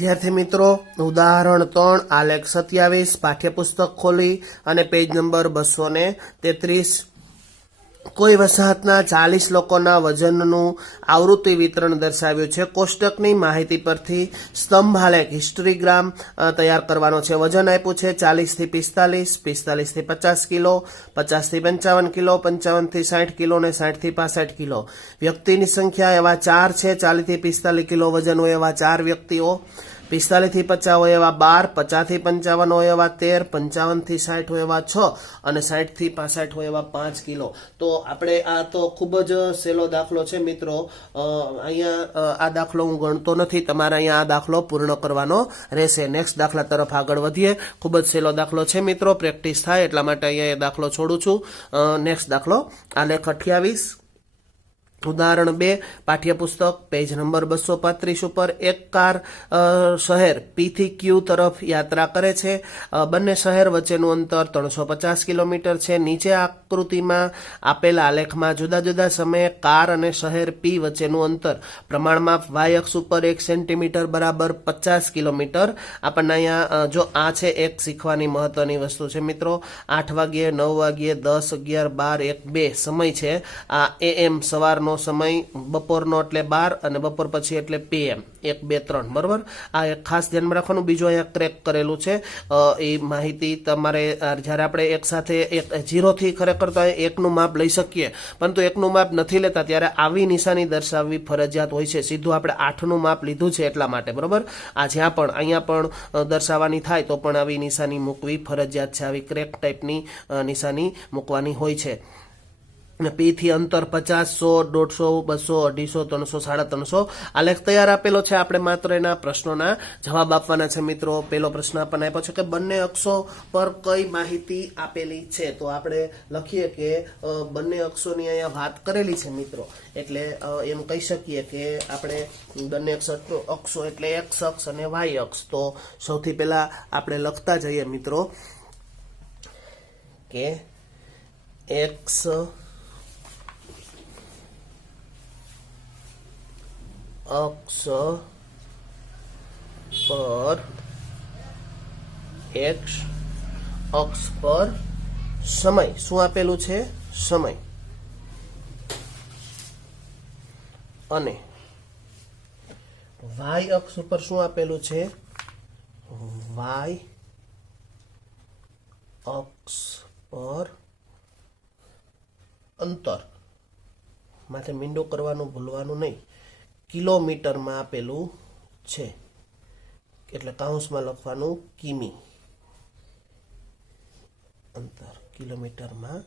વિદ્યાર્થી મિત્રો, ઉદાહરણ 3 આલેખ 27 પાઠ્યપુસ્તક ખોલી અને પેજ નંબર 233 કોઈ વસાહતના 40 લોકોના વજનનું આવૃત્તિ વિતરણ દર્શાવ્યું છે. કોષ્ટકની માહિતી પરથી સ્તંભ આલેખ હિસ્ટોગ્રામ તૈયાર કરવાનો છે. વજન આપ્યું છે 40 થી 45, 45 થી 50 કિલો, 50 થી 55 કિલો, 55 થી 60 કિલો અને 60 થી 65 કિલો. વ્યક્તિની સંખ્યા એવા 4 છે. 40 થી 45 કિલો વજન હોય એવા 4 વ્યક્તિઓ, 45 થી 50 હોય એવા 12, 50 થી 55 હોય એવા 13, 55 થી 60 હોય એવા 6 અને 60 થી 65 હોય એવા 5 કિલો. તો આપણે આ તો ખૂબ જ સહેલો દાખલો છે મિત્રો. અહીંયા આ દાખલો હું ગણતો નથી, તમારે અહીંયા આ દાખલો પૂર્ણ કરવાનો રહેશે. નેક્સ્ટ દાખલા તરફ આગળ વધીએ. ખૂબ જ સહેલો દાખલો છે મિત્રો, પ્રેક્ટિસ થાય એટલા માટે અહીંયા એ દાખલો છોડું છું. નેક્સ્ટ દાખલો આલેખ 28 ઉદાહરણ 2 પાઠ્યપુસ્તક પેજ નંબર 235 ઉપર એક કાર શહેર પી થી ક્યુ તરફ યાત્રા કરે છે. બંને શહેર વચ્ચેનું અંતર 350 કિલોમીટર છે. નીચે આકૃતિમાં આપેલા આલેખમાં જુદા જુદા સમયે કાર અને શહેર પી વચ્ચેનું અંતર પ્રમાણમાં વાય અક્ષ ઉપર 1 સેન્ટીમીટર બરાબર 50 કિલોમીટર. આપણને અહીંયા જો આ છે એક શીખવાની મહત્વની વસ્તુ છે મિત્રો. 8 વાગ્યે, 9 વાગ્યે, 10, 11, 12, 1, 2 સમય છે. આ AM સવારનો સમય, બપોરનો એટલે 12 અને બપોર પછી એટલે PM 1, 2, 3 બરોબર. આ એક ખાસ ધ્યાનમાં રાખવાનું. બીજું અહીંયા ક્રેક કરેલું છે એ માહિતી તમારે જ્યારે આપણે એક સાથે 0 થી ખરેખર તો 1 નું માપ લઈ શકીએ, પરંતુ 1 નું માપ નથી લેતા ત્યારે આવી નિશાની દર્શાવવી ફરજિયાત હોય છે. સીધું આપણે 8 નું માપ લીધું છે એટલા માટે બરોબર. આ જ્યાં પણ અહીંયા પણ દર્શાવવાની થાય તો પણ આવી નિશાની મૂકવી ફરજિયાત છે. આવી ક્રેક ટાઈપની નિશાની મૂકવાની હોય છે. પી થી અંતર 50, 100, 150, 200, 300, 350 આલેખ તૈયાર આપેલો છે. આપણે માત્ર એના પ્રશ્નોના જવાબ આપવાના છે મિત્રો. પહેલો પ્રશ્ન આપણને આપ્યો છે કે બંને અક્ષો પર કઈ માહિતી આપેલી છે. તો આપણે લખીએ કે બંને અક્ષોની અહીંયા વાત કરેલી છે મિત્રો. એટલે એમ કહી શકીએ કે આપણે બંને અક્ષો એટલે એક્સ અક્ષ અને વાય અક્ષ. તો સૌથી પહેલા આપણે લખતા જઈએ મિત્રો કે એક્સ અક્ષ પર એક્સ અક્ષ પર સમય શું આપેલું છે? સમય. અને વાય અક્ષ ઉપર શું આપેલું છે? વાય અક્ષ પર અંતર. માટે મીંડું કરવાનું ભૂલવાનું નહીં. કિલોમીટરમાં આપેલું છે એટલે કાઉન્સમાં લખવાનું કિમી. અંતર કિલોમીટરમાં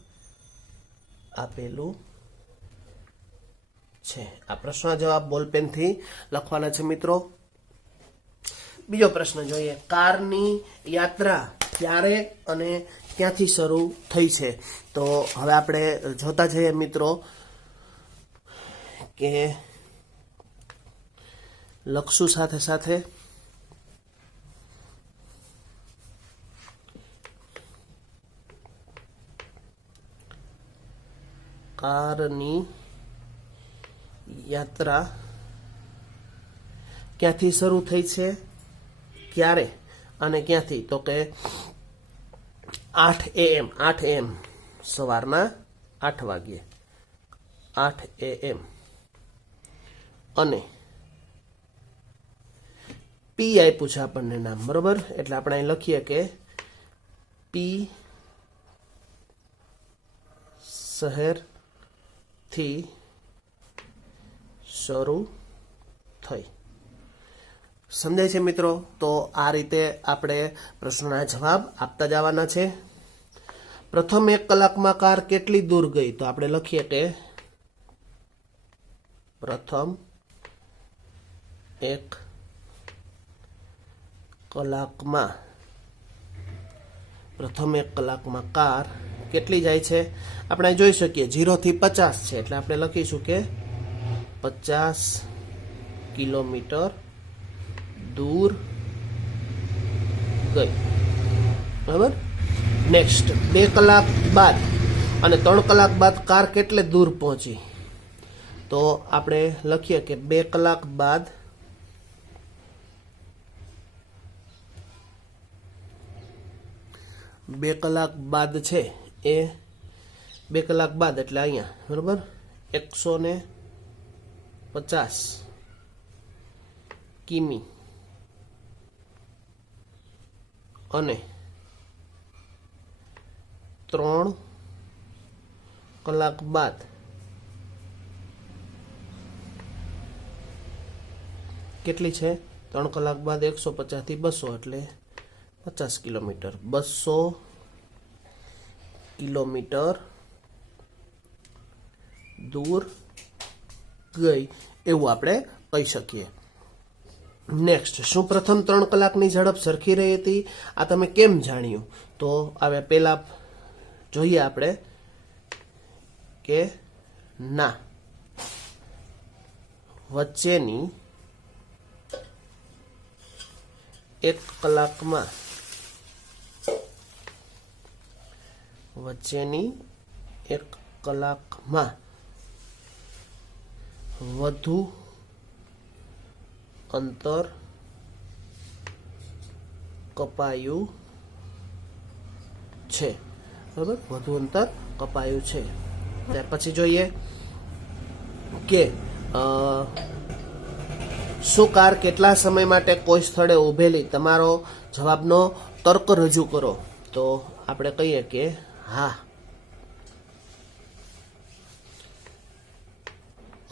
આપેલું છે. આ પ્રશ્ન જવાબ બોલપેનથી લખવાના છે મિત્રો. બીજો પ્રશ્ન જોઈએ. કારની યાત્રા ક્યારે અને ક્યાંથી શરૂ થઈ છે? તો હવે આપણે જોતા જઈએ મિત્રો કે લખશું સાથે સાથે. કારની યાત્રા ક્યાંથી શરૂ થઈ છે, ક્યારે અને ક્યાંથી? તો કે 8 AM 8 AM સવારના 8 વાગ્યે 8 AM. અને પી આપ્યું છે આપણને નામ બરોબર. એટલે આપણે અહીં લખીએ કે પી શહેરથી શરૂ થઈ. સમજાય છે મિત્રો? તો આ રીતે આપણે પ્રશ્નના જવાબ આપતા જવાના છે. પ્રથમ 1 કલાકમાં કાર કેટલી દૂર ગઈ? તો આપણે લખીએ કે પ્રથમ 1 કલાકમાં કાર કેટલી જાય છે? આપણે જોઈ શકીએ 0 થી 50 છે એટલે આપણે લખીશું કે 50 કિલોમીટર દૂર ગઈ બરાબર. નેક્સ્ટ 2 કલાક બાદ અને 3 કલાક બાદ કાર કેટલે દૂર પહોંચી? તો આપણે લખીએ કે 2 કલાક બાદ 2 કલાક બાદ છે એ 2 કલાક બાદ એટલે અહીંયા બરાબર 150 કિમી અને 3 કલાક બાદ કેટલી છે 3 કલાક બાદ 150 થી 200 એટલે 50 કિલોમીટર 200 કિલોમીટર દૂર ગઈ એવું આપણે કહી શકીએ. નેક્સ્ટ, શું પ્રથમ 3 કલાકની ઝડપ સરખી રહી હતી? આ તમે કેમ જાણ્યું? તો હવે પહેલા જોઈએ આપણે કે ના, વચ્ચેની 1 કલાકમાં વધુ અંતર કપાયું છે. બરાબર, વધુ અંતર કપાયું છે. ત્યાર પછી જોઈએ કે શું કાર કેટલા સમય માટે કોઈ સ્થળે ઊભેલી? તમારો જવાબનો તર્ક રજૂ કરો. તો આપણે કહીએ કે હા,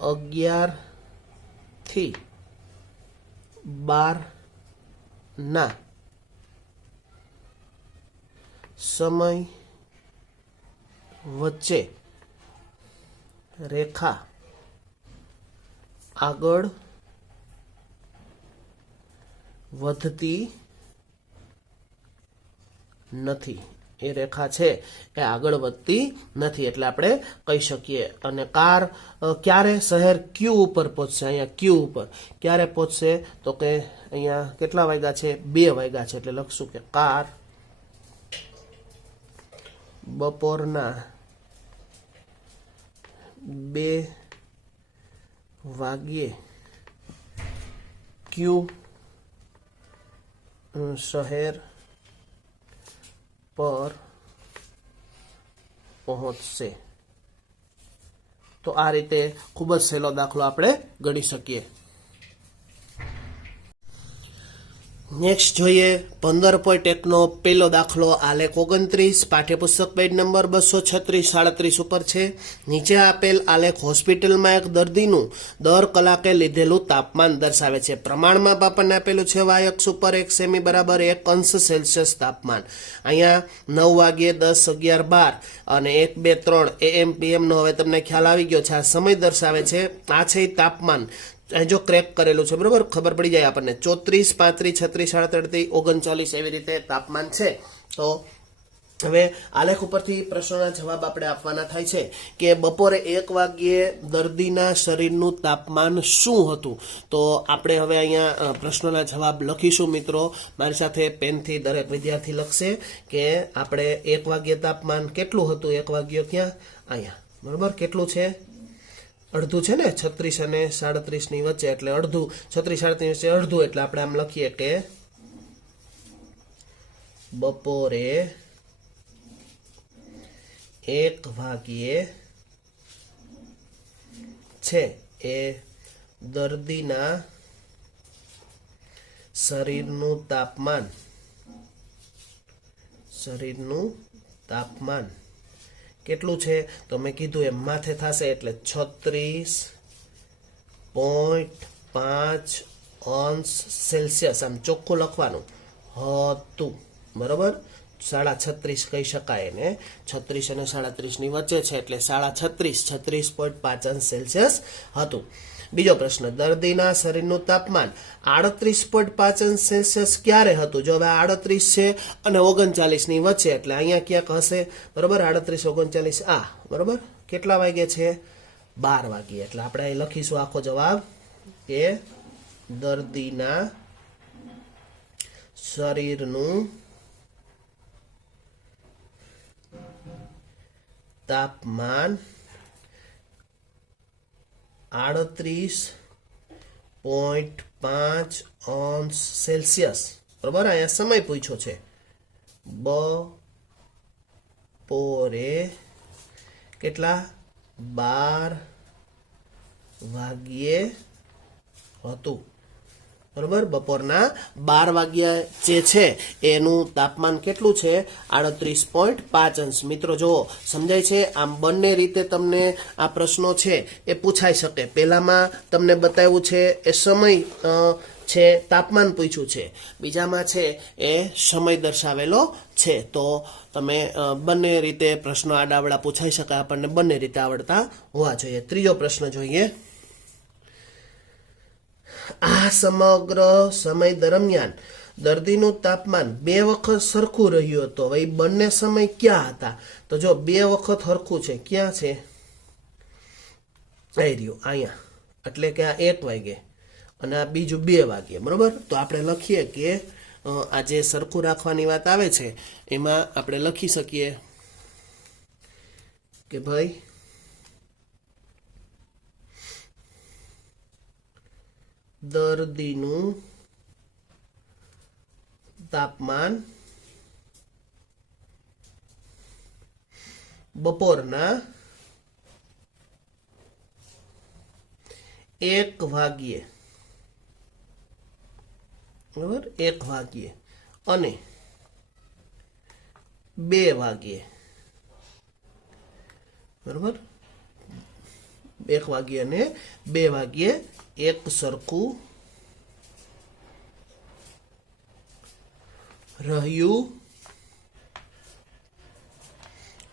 11 થી 12 ના સમય વચ્ચે રેખા આગળ વધતી નથી. એ રેખા છે એ આગળ વધતી નથી એટલે આપણે કહી શકીએ. અને કાર ક્યારે શહેર ક્યુ ઉપર પહોંચશે? અહીંયા ક્યુ ઉપર ક્યારે પહોંચશે? તો કે અહીંયા કેટલા વાગ્યા છે? 2 વાગ્યા છે. એટલે લખશું કે કાર બપોરના 2 વાગ્યે ક્યુ શહેર પર પહોંચશે. તો આ રીતે ખૂબ જ સહેલો દાખલો આપણે ગણી શકીએ. નેક્સ્ટ જોઈએ 15.1 નો પહેલો દાખલો. આલેખ 29 પાઠ્યપુસ્તક પેજ નંબર 236-37 ઉપર છે. નીચે આપેલ આલેખ હોસ્પિટલમાં એક દર્દીનું દર કલાકે લીધેલું તાપમાન દર્શાવે છે. પ્રમાણમાં આપણને આપેલું છે y અક્ષ ઉપર 1 સેમી બરાબર 1 અંશ સેલ્સિયસ તાપમાન. અહીંયા 9 વાગ્યે 10, 11, 12 અને 1, 2, 3 AM PM નો હવે તમને ખ્યાલ આવી ગયો છે. આ સમય દર્શાવે છે. આ છે તાપમાન. જો ક્રેક કરેલું છે બરાબર, ખબર પડી જાય આપણને. 34, 35, 36, 37, 39 એવી રીતે તાપમાન છે. તો હવે આલેખ ઉપરથી પ્રશ્નોના જવાબ આપણે આપવાના થાય છે કે બપોરે 1 વાગ્યે દર્દીના શરીરનું તાપમાન શું હતું? તો આપણે હવે અહીંયા પ્રશ્નોના જવાબ લખીશું. મિત્રો મારી સાથે પેનથી દરેક વિદ્યાર્થી લખશે કે આપણે 1 વાગ્યે તાપમાન કેટલું હતું? 1 વાગ્યો ક્યાં? અહીંયા બરાબર. કેટલું છે? અડધું છે ને, 36 અને 37 ની વચ્ચે એટલે અડધું. 36, 37 વચ્ચે અડધું એટલે આપણે આમ લખીએ કે બપોરે 1 વાગ્યે છે એ દર્દીના શરીરનું તાપમાન કેટલું છે? તો મેં કીધું એમ માથે થશે એટલે 36.5 અંશ સેલ્સિયસ. આમ ચોખ્ખું લખવાનું હતું બરાબર. 36.5 કહી શકાય એને. 36 અને 37 ની વચ્ચે છે એટલે 36.5 અંશ સેલ્સિયસ હતું. બીજો પ્રશ્ન, દર્દીના શરીરનું તાપમાન 38.5 અંશ સેલ્સિયસ ક્યારે હતું? જો હવે 38 છે અને 39 ની વચ્ચે એટલે અહીંયા ક્યાંક હશે બરાબર. 38, 39 આ બરાબર. કેટલા વાગે છે? 12 વાગ્યે. એટલે આપણે અહીં લખીશું આખો જવાબ કે દર્દીના શરીરનું તાપમાન 38.5 અંશ સેલ્સિયસ બરાબર. અહીંયા સમય પૂછ્યો છે બપોરે બપોરે કેટલા 12 વાગ્યે હતું. બરોબર, બપોરના 12 વાગ્યા જે છે એનું તાપમાન કેટલું છે? 38.5 અંશ. મિત્રો જુઓ, સમજાય છે? આમ બંને રીતે તમને આ પ્રશ્નો છે એ પૂછાઈ શકે. પહેલામાં તમને બતાવ્યું છે એ સમય છે, તાપમાન પૂછ્યું છે. બીજામાં છે એ સમય દર્શાવેલો છે. તો તમે બંને રીતે પ્રશ્નો આડાવડા પૂછાઈ શકે. આપણને બંને રીતે આવડતા હોવા જોઈએ. ત્રીજો પ્રશ્ન જોઈએ. આ સમગ્ર સમય દરમિયાન દર્દીનું તાપમાન 2 વખત સરખું રહ્યું હતું. હવે બંને સમય ક્યાં હતા? તો જો 2 વખત સરખું છે, ક્યાં છે? અહીં રહ્યું, અહીંયા. એટલે કે આ 1 વાગે અને આ બીજું 2 વાગે. બરોબર, તો આપણે લખીએ કે આ જે સરખું રાખવાની વાત આવે છે એમાં આપણે લખી શકીએ કે ભાઈ દર્દીનું તાપમાન બપોરના 1 વાગ્યે, બરાબર, 1 વાગ્યે અને 2 વાગ્યે, બરાબર, 1 વાગ્યે અને 2 વાગ્યે એક સરખું રહ્યું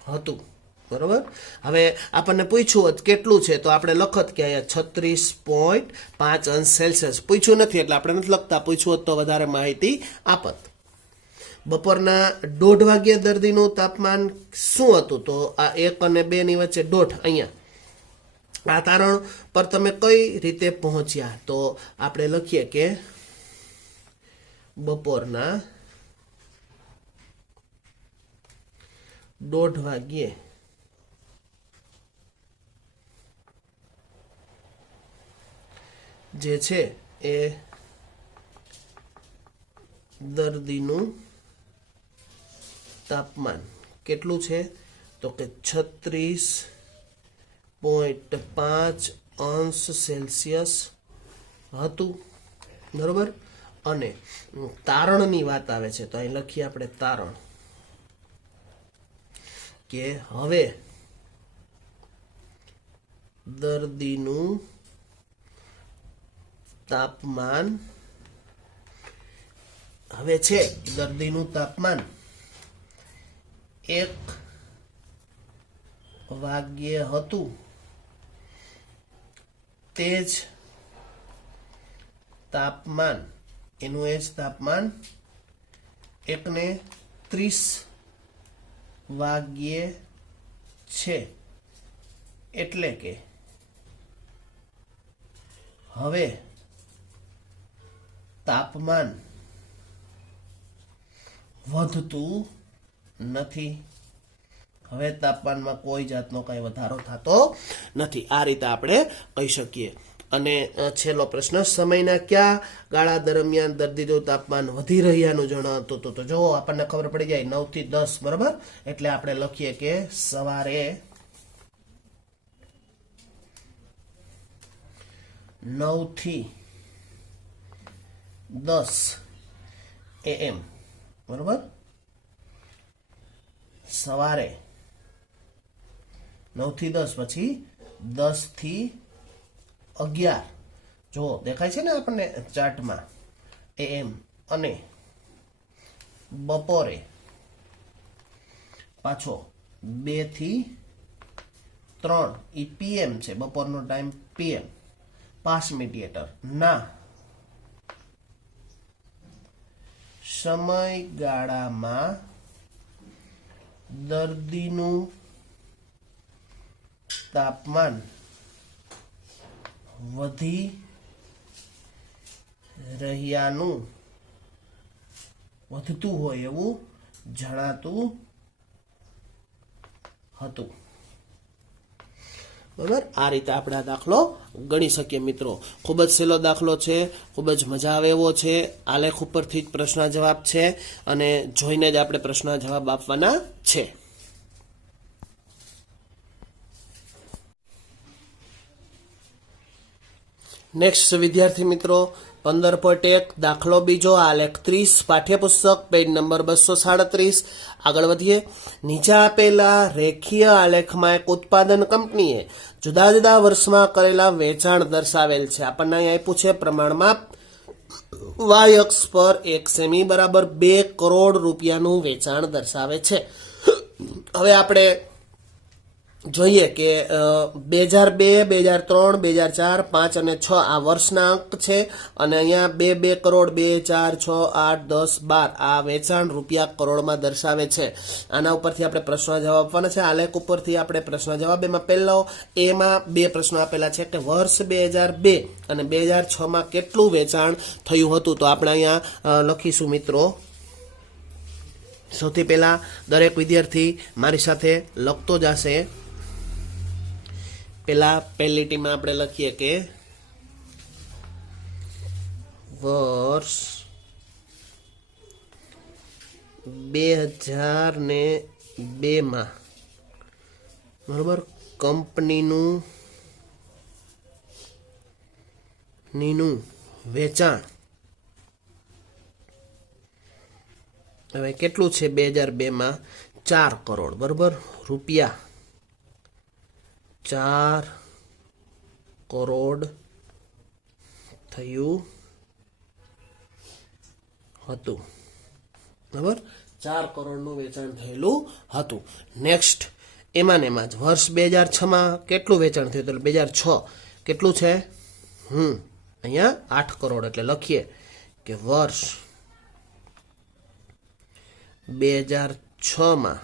હતું. બરોબર, હવે આપણને પૂછ્યું હોત કેટલું છે તો આપણે લખત કે અહીંયા 36.5 અંશ સેલ્સિયસ. પૂછ્યું નથી એટલે આપણે નથી લખતા. પૂછ્યું હોત તો વધારે માહિતી આપત. બપોરના 1:30 વાગ્યે દર્દીનું તાપમાન શું હતું? તો આ 1 અને 2 ની વચ્ચે 1:30. અહીંયા આ તારણ પર તમે કઈ રીતે પહોંચ્યા? તો આપણે લખીએ કે બપોરના 1:30 વાગ્યે જે છે એ દર્દીનું તાપમાન કેટલું છે? તો કે 36.5 અંશ સેલ્સિયસ હતું. બરોબર, અને તારણની વાત આવે છે તો અહીં લખીએ આપણે તારણ કે હવે દર્દીનું તાપમાન હવે છે દર્દીનું તાપમાન 1 વાગ્યે હતું. તે જ તાપમાન, એનું એ જ તાપમાન 1:30 વાગ્યે છે. એટલે કે હવે તાપમાન વધતું નથી. હવે તાપમાનમાં કોઈ જાતનો કઈ વધારો થતો નથી. આ રીતે આપણે કહી શકીએ. અને છેલ્લો પ્રશ્ન, સમયના કયા ગાળા દરમિયાન દર્દીનું તાપમાન વધી રહ્યાનું જણાવતું હતું? તો જો આપણને ખબર પડી જાય 9 થી 10. બરાબર, એટલે આપણે લખીએ કે સવારે 9 થી 10 AM. બરાબર, સવારે 9 થી 10, પછી 10 થી 11. જો દેખાય છે ને આપણને ચાર્ટમાં AM. અને બપોરે પાછો 2 થી 3 એ PM છે. બપોરનો ટાઈમ PM. પાસ મીડિયેટર ના સમયગાળામાં દર્દીનું તાપમાન વધી રહ્યાનું, વધતું હોય એવું જણાતું હતું. બરાબર, આ રીતે આપણે આ દાખલો ગણી શકીએ. મિત્રો, ખૂબ જ સહેલો દાખલો છે, ખૂબ જ મજા આવે એવો છે. આલેખ ઉપરથી જ પ્રશ્ન જવાબ છે અને જોઈને જ આપણે પ્રશ્ન જવાબ આપવાના છે. નેક્સ્ટ વિદ્યાર્થી મિત્રો 15.1 દાખલો બીજો આલેખ 30 પાઠ્યપુસ્તક પેજ નંબર 237 આગળ વધીએ. નીચે આપેલા રેખીય આલેખમાં એક ઉત્પાદન કંપનીએ જુદા જુદા વર્ષમાં કરેલા વેચાણ દર્શાવેલ છે. આપણને અહીં આપ્યું છે પ્રમાણમાં વાય અક્ષ પર 1 સેમી બરાબર 2 કરોડ રૂપિયાનું વેચાણ દર્શાવે છે. હવે આપણે જોઈએ કે 2002, 2003, 2004, 5 અને 6 આ વર્ષના અંક છે અને અહીંયા 2 કરોડ 2, 4, 6, 8, 10, 12 આ વેચાણ રૂપિયા કરોડમાં દર્શાવે છે. આના ઉપરથી આપણે પ્રશ્ન જવાબ આપવાના છે. આલેખ ઉપરથી આપણે પ્રશ્ન જવાબ એમાં પહેલો એમાં 2 પ્રશ્નો આપેલા છે કે વર્ષ 2002 અને 2006માં કેટલું વેચાણ થયું હતું. તો આપણે અહીંયા લખીશું મિત્રો. સૌથી પહેલા દરેક વિદ્યાર્થી મારી સાથે લખતો જશે. પહેલી લીટીમાં આપણે લખીએ કે વર્ષ 2002 માં બરોબર કંપનીનું વેચાણ હવે કેટલું છે 2002 માં 4 કરોડ બરોબર રૂપિયા 4 કરોડ થયું હતું બરાબર 4 કરોડનું વેચાણ થયેલું હતું. નેક્સ્ટ એમાં જ વર્ષ 2006માં કેટલું વેચાણ થયું? તો 2006 કેટલું છે? અહીંયા 8 કરોડ એટલે લખીએ કે વર્ષ 2006માં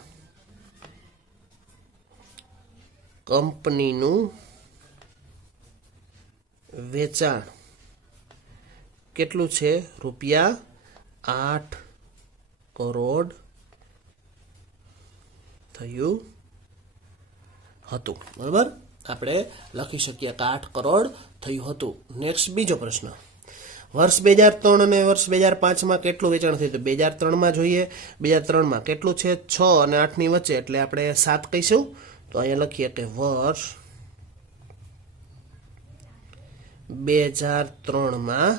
કંપનીનું વેચાણ કેટલું છે? રૂપિયા 8 કરોડ થયું હતું બરાબર. આપણે લખી શકીએ કે 8 કરોડ થયું હતું. નેક્સ્ટ બીજો પ્રશ્ન વર્ષ 2003 અને વર્ષ 2005માં કેટલું વેચાણ થયું? તો 2003માં જોઈએ. 2003માં કેટલું છે? 6 અને 8 ની વચ્ચે એટલે આપણે 7 કહીશું. તો અહીંયા લખીએ કે વર્ષ 2003માં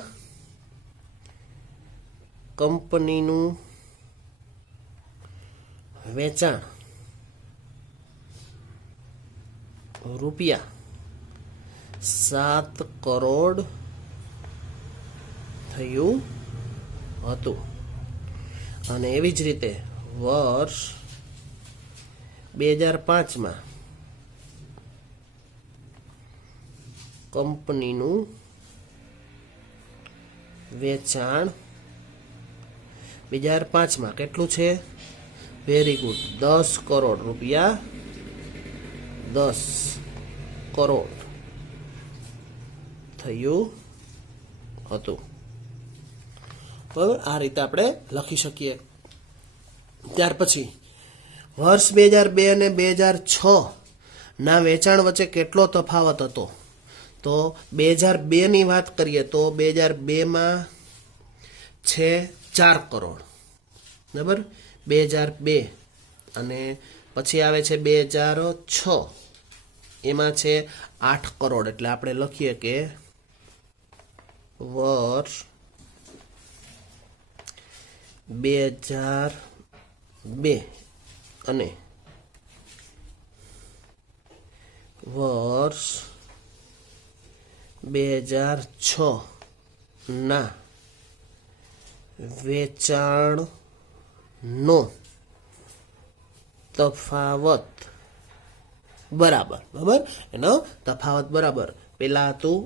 કંપનીનું વેચાણ રૂપિયા 7 કરોડ થયું હતું. અને એવી જ રીતે વર્ષ 2005માં કંપનીનું વેચાણ 2005માં કેટલું છે? વેરી ગુડ 10 કરોડ રૂપિયા 10 કરોડ થયું હતું બરાબર. આ રીતે આપણે લખી શકીએ. ત્યાર પછી વર્ષ 2002 અને 2006 ના વેચાણ વચ્ચે કેટલો તફાવત હતો? તો 2002 ની વાત કરીએ તો 2002માં છે 4 કરોડ બરાબર 2002 અને પછી આવે છે 2006 એમાં છે 8 કરોડ એટલે આપણે લખીએ કે વર્ષ 2002 અને વર્ષ 2006 ના વેચાણનો તફાવત બરાબર એનો તફાવત બરાબર પેલા હતું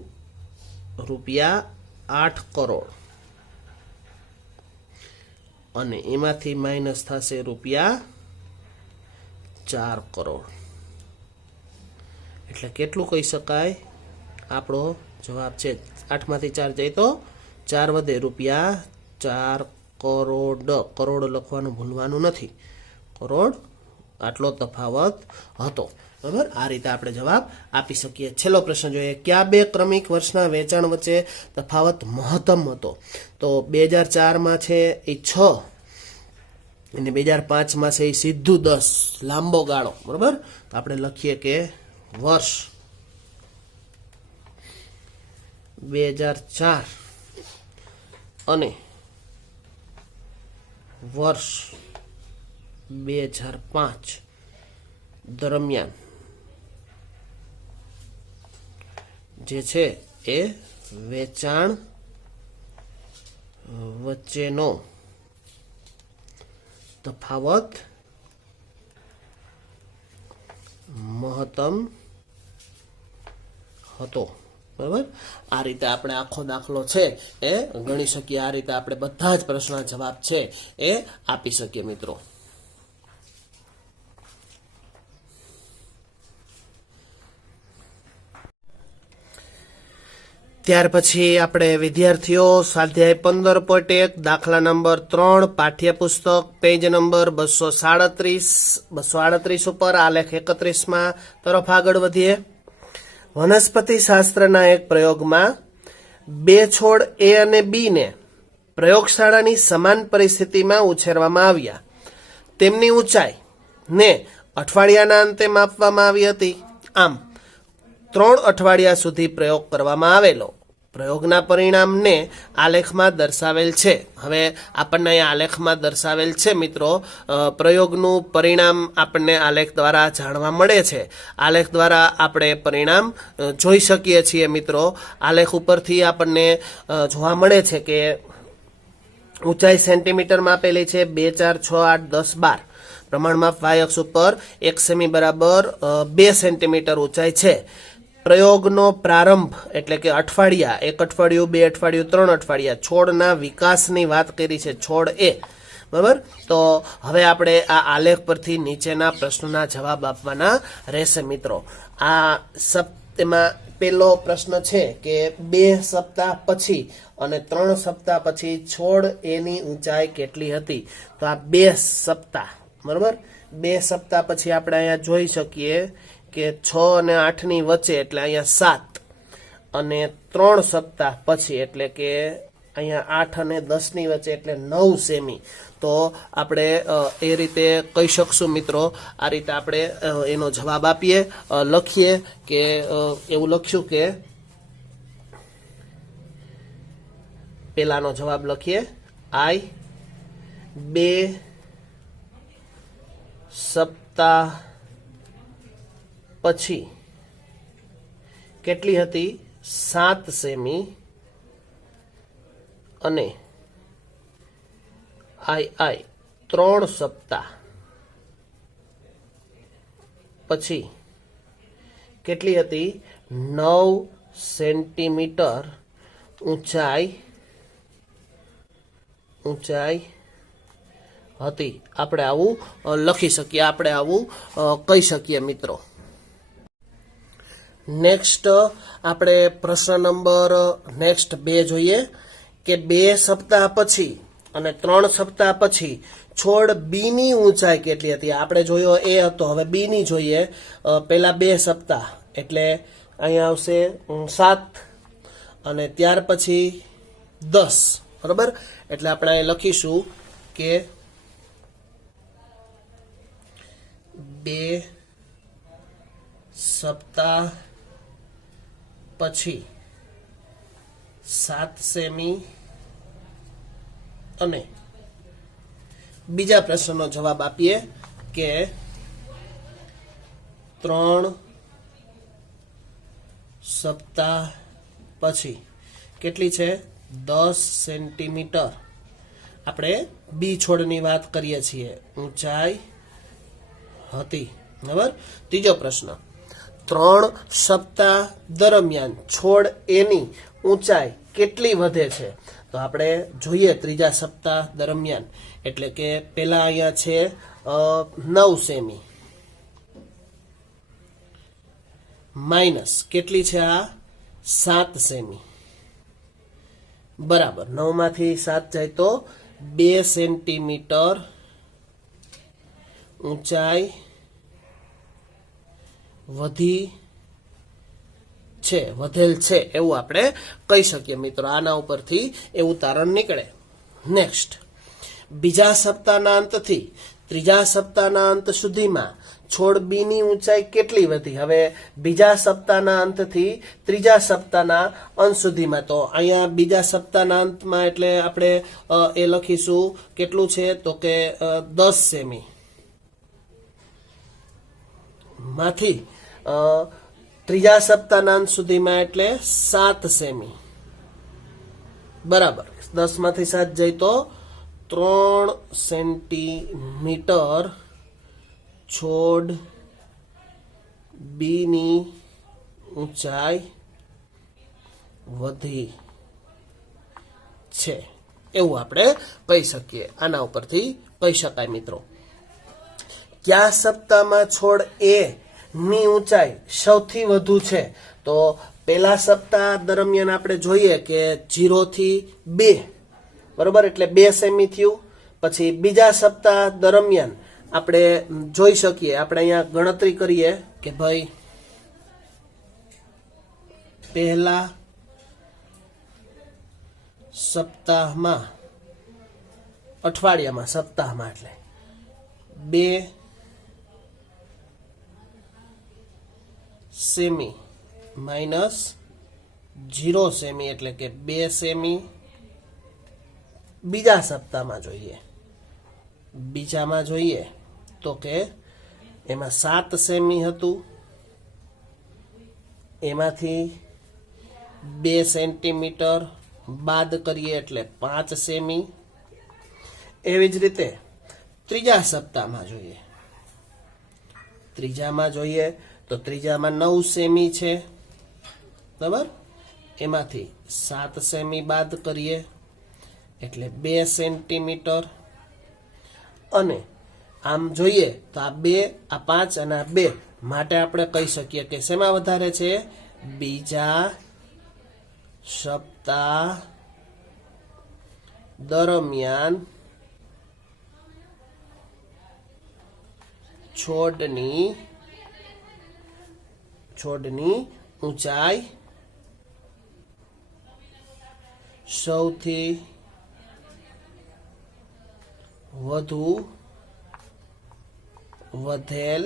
રૂપિયા 8 કરોડ અને એમાંથી માઇનસ થશે રૂપિયા 4 કરોડ એટલે કેટલું કહી શકાય? આપણો જવાબ છે 8 માંથી 4 જાય તો 4 વધે રૂપિયા 4 કરોડ. કરોડ લખવાનું ભૂલવાનું નથી. કરોડ આટલો તફાવત હતો બરાબર. આ રીતે આપણે જવાબ આપી શકીએ. છેલ્લો પ્રશ્ન જોઈએ. કયા 2 ક્રમિક વર્ષના વેચાણ વચ્ચે તફાવત મહત્તમ હતો? તો 2004માં છે એ 6 અને 2005માં છે એ સીધું 10 લાંબો ગાળો બરાબર. તો આપણે લખીએ કે વર્ષ 2004 અને વર્ષ 2005 દરમિયાન જે છે એ વેચાણ વચ્ચેનો તફાવત મહત્તમ હતો. બરાબર, આ રીતે આપણે આખો દાખલો છે એ ગણી શકીએ. આ રીતે આપણે બધા જ પ્રશ્નના જવાબ છે એ આપી શકીએ મિત્રો. ત્યાર પછી આપણે વિદ્યાર્થીઓ સ્વાધ્યાય 15.1 દાખલા નંબર 3 પાઠ્યપુસ્તક પેજ નંબર 238 ઉપર આલેખ 31 તરફ આગળ વધીએ. વનસ્પતિ શાસ્ત્રના એક પ્રયોગમાં 2 છોડ એ અને બી ને પ્રયોગશાળાની સમાન પરિસ્થિતિમાં ઉછેરવામાં આવ્યા. તેમની ઊંચાઈ ને અઠવાડિયાના અંતે માપવામાં આવી હતી. આમ 3 અઠવાડિયા સુધી પ્રયોગ કરવામાં આવેલો. પ્રયોગના પરિણામને આલેખમાં દર્શાવેલ છે. હવે આપણને અહીંયા આલેખમાં દર્શાવેલ છે મિત્રો. પ્રયોગનું પરિણામ આપણને આલેખ દ્વારા જાણવા મળે છે. આલેખ દ્વારા આપણે પરિણામ જોઈ શકીએ છીએ મિત્રો. આલેખ ઉપરથી આપણને જોવા મળે છે કે ઊંચાઈ સેન્ટીમીટરમાં આપેલી છે 2, 4, 6, 8, 10, 12. પ્રમાણમાપ વાય અક્ષ ઉપર 1 સેમી બરાબર 2 સેન્ટીમીટર ઊંચાઈ છે. પ્રયોગનો પ્રારંભ એટલે કે અઠવાડિયા, 1 અઠવાડિયું, 2 અઠવાડિયું, 3 અઠવાડિયા, છોડના વિકાસની વાત કરી છે, છોડ એ. બરાબર, તો હવે આપણે આ આલેખ પરથી નીચેના પ્રશ્નોના જવાબ આપવાના રહેશે મિત્રો. એમાં પહેલો પ્રશ્ન છે કે 2 સપ્તાહ પછી અને 3 સપ્તાહ પછી છોડ એની ઊંચાઈ કેટલી હતી? તો આ 2 સપ્તાહ, બરાબર, 2 સપ્તાહ પછી આપણે અહીંયા જોઈ શકીએ કે 6 અને 8 ની વચ્ચે એટલે અહીંયા 7 અને 3 સપ્તાહ પછી એટલે કે અહીંયા 8 અને 10 ની વચ્ચે એટલે 9 સેમી. તો આપણે એ રીતે કહી શકશું મિત્રો. આ રીતે આપણે એનો જવાબ આપીએ, લખીએ કે એવું લખ્યું કે પેલાનો જવાબ લખીએ, આઈ 2 સપ્તાહ પછી કેટલી હતી? 7 સેમી અને આઈ 3 સપ્તાહ પછી કેટલી હતી? 9 સેન્ટીમીટર ઊંચાઈ હતી. આપણે આવું લખી શકીએ, આપણે આવું કહી શકીએ મિત્રો. નેક્સ્ટ આપણે પ્રશ્ન નંબર 2 જોઈએ કે 2 સપ્તાહ પછી અને 3 સપ્તાહ પછી છોડ બી ની ઊંચાઈ કેટલી હતી? આપણે જોયો એ હતો, હવે બી ની જોઈએ. પહેલા 2 સપ્તાહ એટલે અહીંયા આવશે 7 અને ત્યાર પછી 10. બરાબર, એટલે આપણે અહીં લખીશું કે 2 સપ્તાહ પછી 7 સેમી અને બીજા પ્રશ્નનો જવાબ આપીએ કે 3 સપ્તાહ પછી કેટલી છે? 10 સેન્ટીમીટર. આપણે બી છોડની વાત કરીએ છીએ, ઊંચાઈ હતી. બરાબર, ત્રીજો પ્રશ્ન, 3 સપ્તાહ દરમિયાન છોડ એની ઊંચાઈ કેટલી વધે છે? તો આપણે જોઈએ ત્રીજા સપ્તાહ દરમિયાન એટલે કે પેલા અહીંયા છે 9 સેમી માઇનસ કેટલી છે? આ 7 સેમી. બરાબર, 9 માંથી 7 જાય તો 2 સેન્ટીમીટર ઊંચાઈ વધેલ છે એવું આપણે કહી શકીએ મિત્રો. આના ઉપરથી એવું તારણ નીકળે. નેક્સ્ટ, બીજા સપ્તાહના અંતથી ત્રીજા સપ્તાહના અંત સુધીમાં છોડ બી ની ઊંચાઈ કેટલી વધી? હવે બીજા સપ્તાહના અંતથી ત્રીજા સપ્તાહના અંત સુધીમાં, તો અહીંયા બીજા સપ્તાહના અંતમાં એટલે આપણે એ લખીશું કેટલું છે તો કે 10 સેમી માંથી ત્રીજા સપ્તાહના અંત સુધીમાં એટલે 7 સેમી બરાબર. 10 માંથી 7 જાય તો 3 સેન્ટીમીટર છોડ બી ની ઊંચાઈ વધી છે એવું આપણે કહી શકીએ. આના ઉપરથી કહી શકાય મિત્રો. કયા સપ્તાહમાં છોડ એ ની ઊંચાઈ સૌથી વધુ છે? તો પહેલા સપ્તાહ દરમિયાન આપણે જોઈએ કે 0 થી 2 બરોબર, એટલે 2 સેમી થયું. પછી બીજા સપ્તાહ દરમિયાન આપણે જોઈ શકીએ, આપણે અહીંયા ગણતરી કરીએ કે ભાઈ પહેલા સપ્તાહમાં, અઠવાડિયામાં, સપ્તાહમાં એટલે 2 સેમી માઇનસ 0 સેમી એટલે કે 2 સેમી. બીજા સપ્તાહમાં જોઈએ, બીજામાં જોઈએ તો કે એમાં 7 સેમી હતું, એમાંથી 2 સેન્ટીમીટર બાદ કરીએ એટલે 5 સેમી. એવી જ રીતે ત્રીજા સપ્તાહમાં જોઈએ, ત્રીજામાં જોઈએ તો ત્રીજામાં 9 સેમી છે બરાબર, એમાંથી 7 સેમી બાદ કરીએ એટલે 2 સેન્ટીમીટર. અને આમ જોઈએ તો આ 2, આ 5 અને આ 2 માટે આપણે કહી શકીએ કે શેમાં વધારે છે? બીજા સપ્તાહ દરમિયાન છોડની ઊંચાઈ સૌથી વધુ વધેલ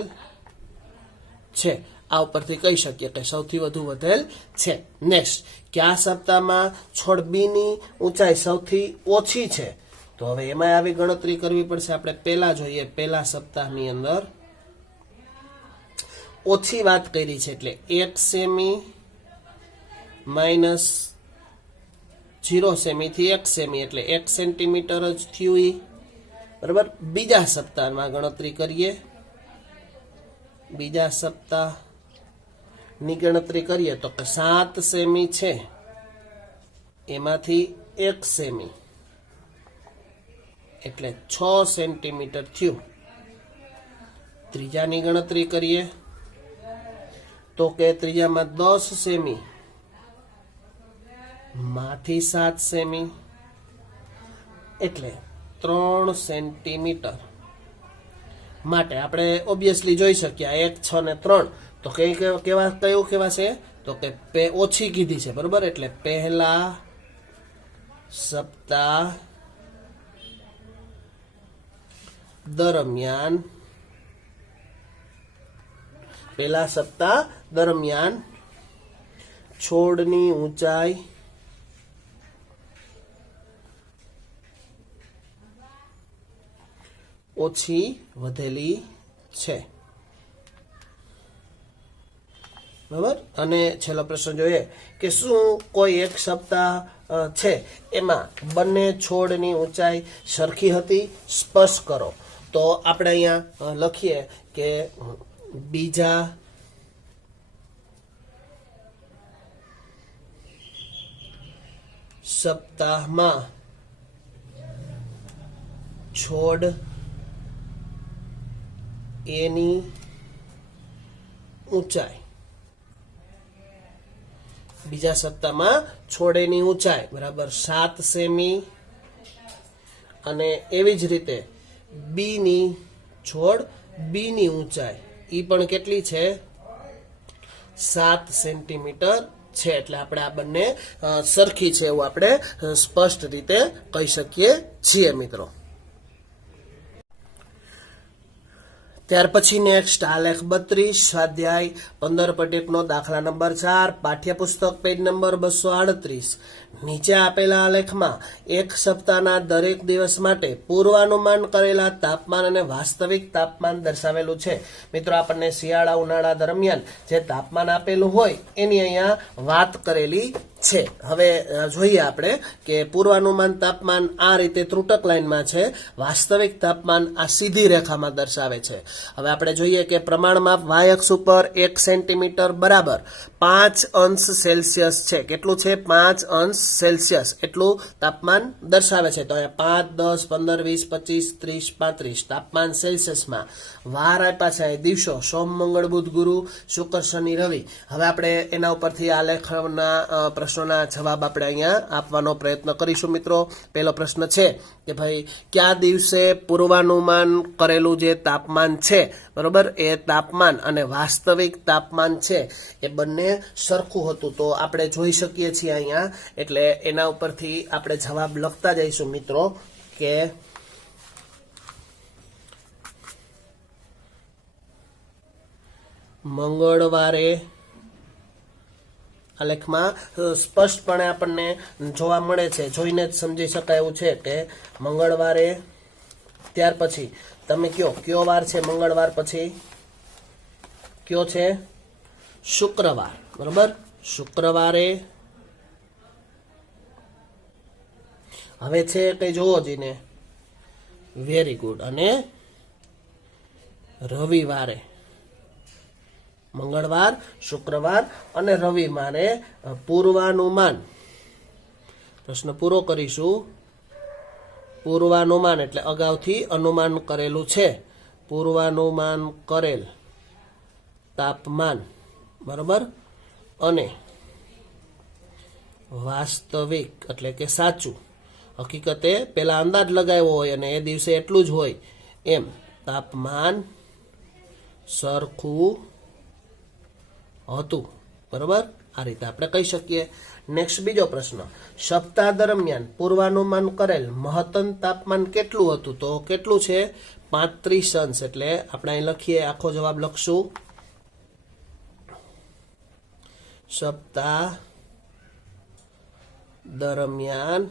છે. આ ઉપરથી કહી શકીએ કે સૌથી વધુ વધેલ છે. નેક્સ્ટ, કયા સપ્તાહમાં છોડ બી ની ઊંચાઈ સૌથી ઓછી છે? તો હવે એમાં આવી ગણતરી કરવી પડશે. આપણે પહેલા જોઈએ, પહેલા સપ્તાહની અંદર ઓછી વાત કરી છે એટલે 1 સેમી માઇનસ 0 સેમી થી 1 સેમી એટલે 1 સેન્ટીમીટર જ થયું બરાબર. બીજા સપ્તાહમાં ગણતરી કરીએ, બીજા સપ્તાહની ગણતરી કરીએ તો કે 7 સેમી છે, એમાંથી 1 સેમી એટલે 6 સેન્ટીમીટર થયું. ત્રીજાની ગણતરી કરીએ તો કે ત્રીજામાં 10 સેમી માંથી 7 સેમી એટલે 3 સેન્ટીમીટર. માટે આપણે ઓબ્વિયસલી જોઈ શકીએ 1, 6 ને 3 તો કયું કહેવાશે? તો કે ઓછી કીધી છે બરોબર, એટલે પહેલા સપ્તાહ દરમિયાન છોડની ઊંચાઈ ઓછી વધેલી છે બરાબર. અને છેલ્લો પ્રશ્ન જોઈએ કે શું કોઈ એક સપ્તાહ છે એમાં બંને છોડની ઊંચાઈ સરખી હતી? સ્પષ્ટ કરો. તો આપણે અહીંયા લખીએ કે બીજા સપ્તાહમાં છોડ એની ઊંચાઈ, બીજા સપ્તાહમાં છોડ એની ઊંચાઈ બરાબર 7 સેમી, અને એવી જ રીતે છોડ બી ની ઊંચાઈ ઈ પણ કેટલી છે? 7 સેન્ટીમીટર છે. એટલે આપણે આ બંને સરખી છે એવું આપણે સ્પષ્ટ રીતે કહી શકીએ છીએ મિત્રો. ત્યાર પછી નેક્સ્ટ આલેખ 32 સ્વાધ્યાય 15.1 દાખલા નંબર 4 પાઠ્યપુસ્તક પેજ નંબર 238 નીચે આપેલા આલેખમાં એક સપ્તાહના દરેક દિવસ માટે પૂર્વાનુમાન કરેલા તાપમાન અને વાસ્તવિક તાપમાન દર્શાવેલું છે. મિત્રો આપણને શિયાળા ઉનાળા દરમિયાન જે તાપમાન આપેલું હોય એની અહીંયા વાત કરેલી છે. હવે જોઈએ આપણે કે પૂર્વાનુમાન તાપમાન આ રીતે ત્રુટક લાઈનમાં છે, વાસ્તવિક તાપમાન આ સીધી રેખામાં દર્શાવે છે. હવે આપણે જોઈએ કે પ્રમાણમાપ y અક્ષ ઉપર 1 સેન્ટીમીટર બરાબર 5 અંશ સેલ્સિયસ છે. કેટલું છે? 5 અંશ સેલ્સિયસ એટલું તાપમાન દર્શાવે છે. તો અહીંયા 5, 10, 15, 20, 25, 30, 35 તાપમાન સેલ્સિયસમાં. વાર આપ્યા છે દિવસો સોમ, મંગળ, બુધ, ગુરુ, શુક્ર, શનિ, રવિ. હવે આપણે એના ઉપરથી આલેખના પ્રશ્નોના જવાબ આપણે અહીંયા આપવાનો પ્રયત્ન કરીશું. મિત્રો, પહેલો પ્રશ્ન છે કે ભાઈ કયા દિવસે પૂર્વાનુમાન કરેલું જે તાપમાન છે, બરોબર, એ તાપમાન અને વાસ્તવિક તાપમાન છે એ બંને સરખું હતું. તો આપણે જોઈ શકીએ છીએ અહીંયા, એટલે એના ઉપરથી આપણે જવાબ લખતા જઈશું મિત્રો કે મંગળવારે આલેખમાં સ્પષ્ટપણે આપણને જોવા મળે છે, જોઈને જ સમજી શકાય એવું છે કે મંગળવારે, ત્યાર પછી તમે કયો વાર છે મંગળવાર પછી? કયો છે? શુક્રવાર, બરોબર. શુક્રવારે હવે છે કઈ જોવો જઈને, વેરી ગુડ. અને રવિવારે, મંગળવાર, શુક્રવાર અને રવિવારે પૂર્વાનુમાન, પ્રશ્ન પૂરો કરીશું. પૂર્વાનુમાન એટલે અગાઉથી અનુમાન કરેલું છે, પૂર્વાનુમાન કરેલ તાપમાન, બરોબર, અને વાસ્તવિક એટલે કે સાચું, હકીકતે પેલા અંદાજ લગાવ્યો હોય અને એ દિવસે એટલું જ હોય એમ તાપમાન સરખું હતું, બરોબર. આ રીતે આપણે કહી શકીએ. નેક્સ્ટ બીજો પ્રશ્ન, સપ્તાહ દરમિયાન પૂર્વાનુમાન કરેલ મહત્તમ તાપમાન કેટલું હતું? તો કેટલું છે? 35 અંશ. એટલે આપણે અહીં લખીએ, આખો જવાબ લખશું. સપ્તાહ દરમિયાન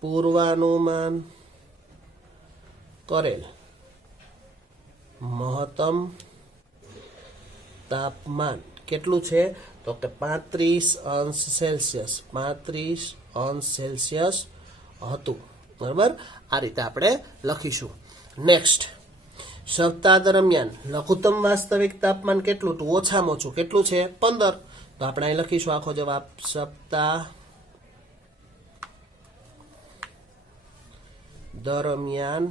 પૂર્વાનુમાન કરેલ મહત્તમ તાપમાન કેટલું છે? તો કે 35 અંશ સેલ્સિયસ. 35 અંશ સેલ્સિયસ હતું, બરાબર. આ રીતે આપણે લખીશું. નેક્સ્ટ, સપ્તાહ દરમિયાન લઘુત્તમ વાસ્તવિક તાપમાન કેટલું? તો ઓછામાં ઓછું કેટલું છે? 15. તો આપણે અહીં લખીશું આખો જવાબ. સપ્તાહ દરમિયાન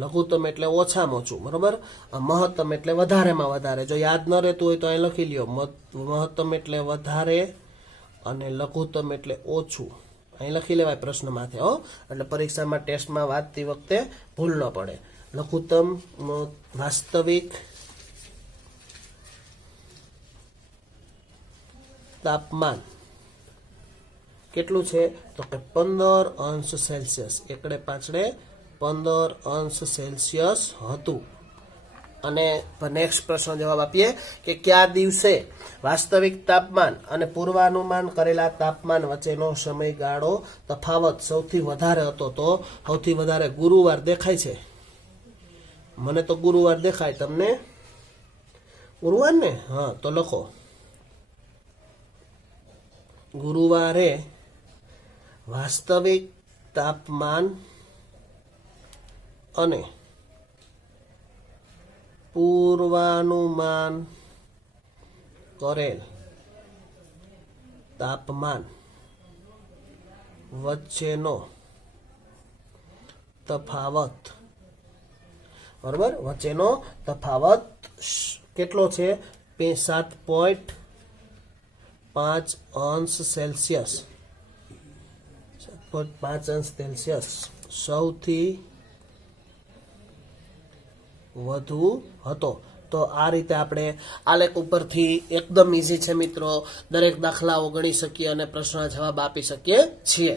લઘુત્તમ એટલે ઓછામાં ઓછું, બરોબર. મહત્તમ એટલે વધારેમાં વધારે. જો યાદ ન રહેતું હોય તો અહીં લખી લ્યો, મહત્તમ એટલે વધારે અને લઘુત્તમ એટલે ઓછું. અહીં લખી લેવાય પ્રશ્ન માથે, હો, એટલે પરીક્ષામાં ટેસ્ટમાં વાંચતી વખતે ભૂલ ન પડે. લઘુત્તમ વાસ્તવિક તાપમાન કેટલું છે? તો કે 15 અંશ સેલ્સિયસ. એકડે પાછળે 15 અંશ સેલ્સિયસ હતું. અને નેક્સ્ટ પ્રશ્ન જવાબ આપીએ કે કયા દિવસે વાસ્તવિક તાપમાન અને પૂર્વાનુમાન કરેલા તાપમાન વચ્ચેનો સમયગાળો તફાવત સૌથી વધારે હતો? તો સૌથી વધારે ગુરુવાર દેખાય છે. મને તો ગુરુવાર દેખાય, તમને ગુરુવાર ને? હા, તો લખો ગુરુવારે વાસ્તવિક તાપમાન અને પૂર્વાનુમાન કરેલ તાપમાન વચ્ચેનો તફાવત, બરોબર, વચ્ચેનો તફાવત કેટલો છે? 7.5 અંશ સેલ્સિયસ. 7.5 અંશ સેલ્સિયસ સૌથી વધુ હતો. તો આ રીતે આપણે આલેખ ઉપરથી એકદમ ઈઝી છે મિત્રો, દરેક દાખલાઓ ગણી શકીએ અને પ્રશ્નના જવાબ આપી શકીએ છીએ.